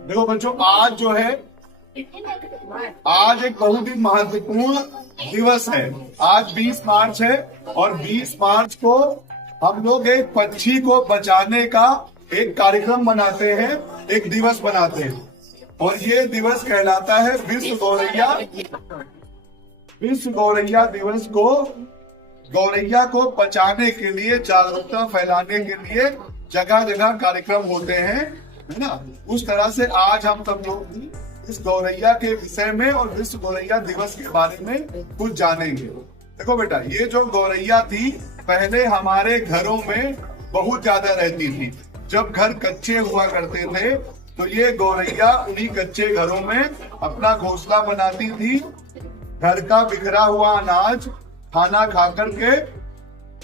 देखो बच्चों, आज जो है, आज एक बहुत ही महत्वपूर्ण दिवस है। आज 20 मार्च है और 20 मार्च को हम लोग एक पक्षी को बचाने का एक कार्यक्रम मनाते हैं, एक दिवस बनाते हैं। और ये दिवस कहलाता है विश्व गौरैया दिवस। को गौरैया को बचाने के लिए, जागरूकता फैलाने के लिए जगह जगह कार्यक्रम होते हैं, है ना। उस तरह से आज हम सब लोग इस गौरैया के विषय में और विश्व गौरैया दिवस के बारे में कुछ जानेंगे। देखो बेटा, ये जो गौरैया थी पहले हमारे घरों में बहुत ज्यादा रहती थी। जब घर कच्चे हुआ करते थे तो ये गौरैया उन्हीं कच्चे घरों में अपना घोंसला बनाती थी। घर का बिखरा हुआ अनाज खाना खा करके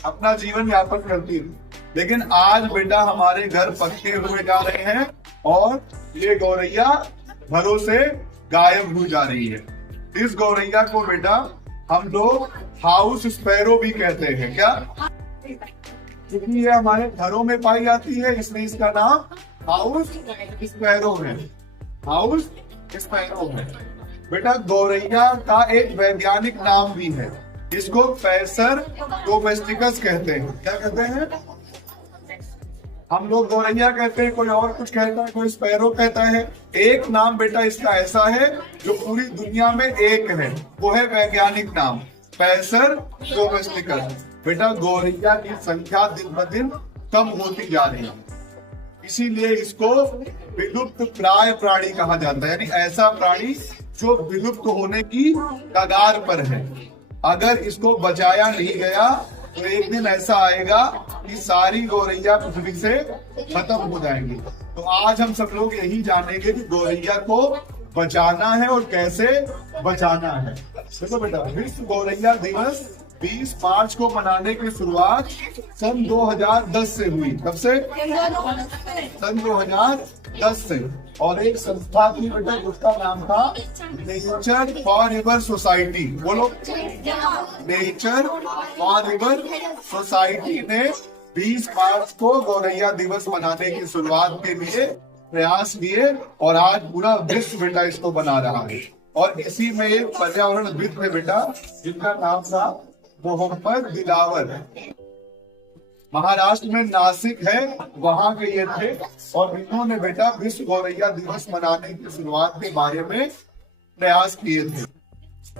अपना जीवन यापन करती थी। लेकिन आज बेटा हमारे घर पक्के हुए जा रहे हैं और ये गौरैया घरों से गायब हो जा रही है। इस गौरैया को बेटा हम लोग हाउस स्पैरो भी कहते हैं। क्या? क्योंकि ये हमारे घरों में पाई जाती है, इसलिए इसका नाम हाउस स्पैरो है। हाउस स्पैरो है। बेटा गौरैया का एक वैज्ञानिक नाम भी है, इसको पैसर डोमेस्टिकस कहते हैं। क्या कहते हैं? हम लोग गौरैया कहते हैं, कोई और कुछ कहता है, कोई स्पैरो कहता है। एक नाम बेटा इसका ऐसा है जो पूरी दुनिया में एक है, वो है वैज्ञानिक नाम पैसर डोमेस्टिकस। बेटा गौरैया की संख्या दिन ब दिन कम होती जा रही है, इसीलिए इसको विलुप्त प्राय प्राणी कहा जाता है। यानी ऐसा प्राणी जो विलुप्त होने की कगार पर है। अगर इसको बचाया नहीं गया तो एक दिन ऐसा आएगा कि सारी गौरैया पृथ्वी से खत्म हो जाएंगी। तो आज हम सब लोग यही जानेंगे कि गौरैया को बचाना है और कैसे बचाना है। देखो बेटा, विश्व गौरैया दिवस 20 मार्च को मनाने की शुरुआत सन 2010 से हुई। कब से? सन 2010 से। और एक संस्था थी बेटा, उसका नाम था नेचर फॉरएवर सोसाइटी। बोलो, नेचर फॉरएवर सोसाइटी ने 20 मार्च को गौरैया दिवस मनाने की शुरुआत के लिए प्रयास किए और आज पूरा विश्व बेटा इसको बना रहा है। और इसी में एक पर्यावरणविद है बेटा, जिनका नाम था मोहम्मद दिलावर। महाराष्ट्र में नासिक है, वहां के ये थे और इन्होंने बेटा विश्व गौरैया दिवस मनाने की शुरुआत के बारे में प्रयास किए थे।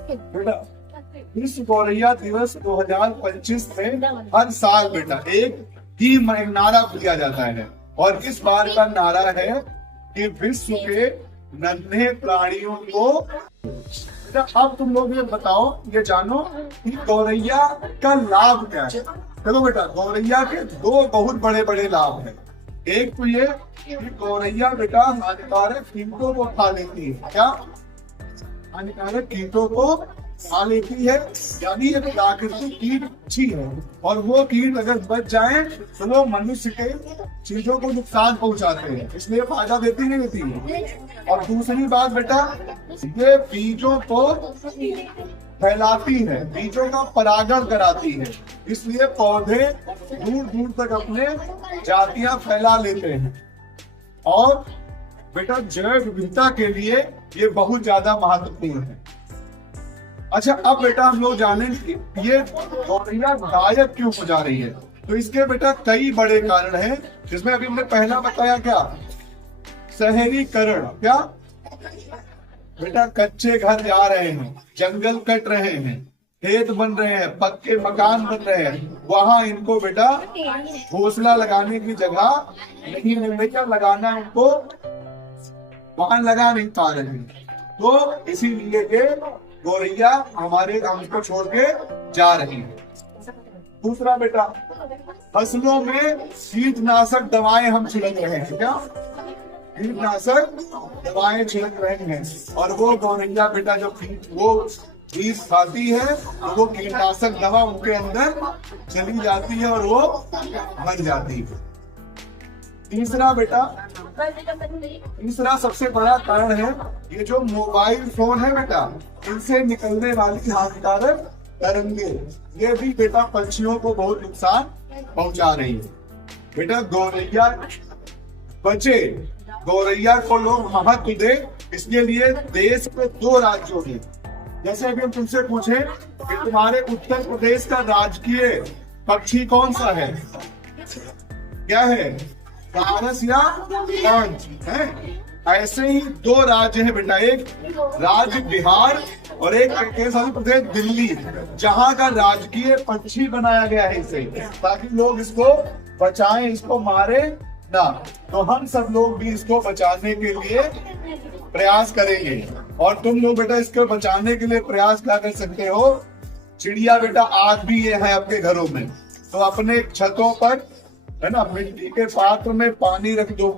बेटा विश्व गौरैया दिवस 2025 में हर साल बेटा एक ही नारा दिया जाता है और इस बार का नारा है कि विश्व के नन्हे प्राणियों को। अब तुम लोग ये बताओ, ये जानो कि गौरैया का लाभ क्या है। देखो बेटा, गौरैया के दो बहुत बड़े बड़े लाभ हैं। एक तो ये कि गौरैया बेटा हानिकारक कीटों को खा लेती है। क्या? हानिकारक कीटों को खा लेती है, यानी एक प्राकृतिक कीट अच्छी है। और वो कीट अगर बच जाए तो वो मनुष्य के चीजों को नुकसान पहुंचाते हैं, इसलिए फायदा देती नहीं देती है। और दूसरी बात बेटा, ये बीजों को फैलाती है, बीजों का परागण कराती है, इसलिए पौधे दूर दूर तक अपने जातियां फैला लेते हैं। और बेटा जैव विविधता के लिए ये बहुत ज्यादा महत्वपूर्ण है। अच्छा, अब बेटा हम लोग जानेंगे कि ये गौरैया गायब क्यों हो जा रही है। तो इसके बेटा कई बड़े कारण हैं, जिसमें अभी हमने पहला बताया क्या, शहरीकरण। क्या बेटा? कच्चे घर जा रहे हैं, जंगल कट रहे हैं, खेत बन रहे हैं, पक्के मकान बन रहे हैं, वहां इनको बेटा घोंसला लगाने की जगह नहीं मिल रही, लगाना इनको वहां लगा नहीं पा रहे। तो इसीलिए ये गौरैया हमारे हमको छोड़ के जा रही है। दूसरा बेटा, फसलों में कीटनाशक दवाएं हम छिड़क रहे हैं। क्या? कीटनाशक दवाएं छिड़क रहे हैं और वो गौरैया बेटा जो वो बीज खाती है तो वो कीटनाशक दवा उनके अंदर चली जाती है और वो मर जाती है। तीसरा बेटा, तीसरा सबसे बड़ा कारण है ये जो मोबाइल फोन है बेटा, इनसे निकलने वाली हानिकारक तरंगे, ये भी बेटा पंछियों को बहुत नुकसान पहुंचा रही है। बेटा गौरैया बचे गौरैया को लोग महत्व दे, इसके लिए देश में 2 राज्यों में, जैसे अभी हम तुमसे पूछे कि तुम्हारे उत्तर प्रदेश का राजकीय पक्षी कौन सा है, क्या है, पारस या कांच है। ऐसे ही 2 राज्य है बेटा, एक राज्य बिहार और एक आंध्र प्रदेश दिल्ली, जहां का राजकीय पक्षी बनाया गया है इसे, ताकि लोग इसको बचाएं, इसको मारे ना। तो हम सब लोग भी इसको बचाने के लिए प्रयास करेंगे। और तुम लोग बेटा इसको बचाने के लिए प्रयास क्या कर सकते हो, चिड़िया बेटा आज भी ये है आपके घरों में, तो अपने छतों पर है ना मिट्टी के पात्र में पानी रख दो,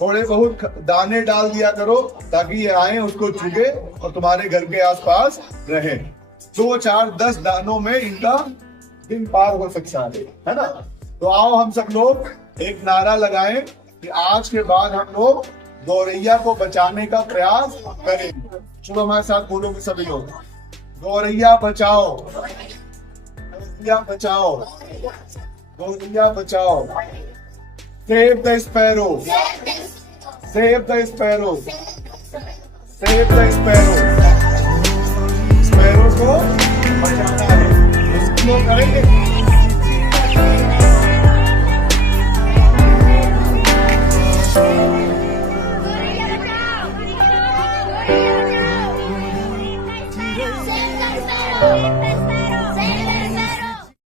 थोड़े बहुत दाने डाल दिया करो, ताकि ये आए उसको चुगे और तुम्हारे घर के आसपास रहे। 2, 4, 10 दानों में इनका दिन पार हो सकता है ना। तो आओ हम सब लोग एक नारा लगाएं कि आज के बाद हम लोग गौरैया को बचाने का प्रयास करेंगे। चलो हमारे साथ बोलोगे सभी लोग, गौरैया बचाओ, गौरैया बचाओ, गौरैया बचाओ, save the sparrow, save the sparrow, save the sparrow. Sparrow को बचाना है, इसको करेंगे।